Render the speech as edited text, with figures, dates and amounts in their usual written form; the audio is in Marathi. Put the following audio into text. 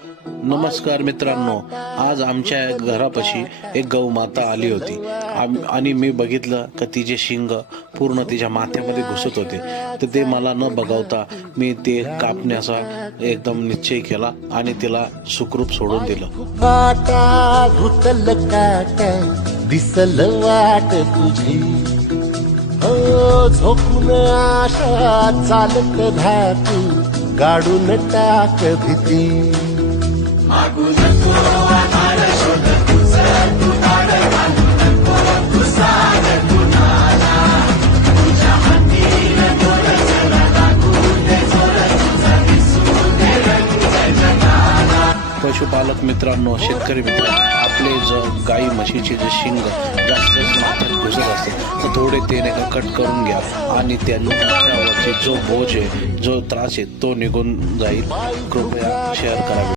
नमस्कार मित्रांनो, आज आमच्या घरापाशी एक गौमाता आली होती आणि मी बघितलं की तिचे शिंग पूर्ण तिच्या माथ्यामध्ये घुसत होते. तर ते मला न बघवता मी ते कापण्याचा एकदम निश्चय केला आणि तिला सुखरूप सोडून दिलं. काटा घुटल काटा दिसल वाट तुझी, हो झोपून आशा चालत धातू गाडून टाक भीती. पशुपालक मित्रांनो, शेतकरी मित्रांनो, आपले गाई म्हशीचे जे शिंग जास्त माथ्यात घुसत असते तर थोडे ते कट करून घ्या आणि त्यांच्यावरचे जो बोज आहे, जो त्रास आहे तो निघून जाईल. कृपया शेअर करा.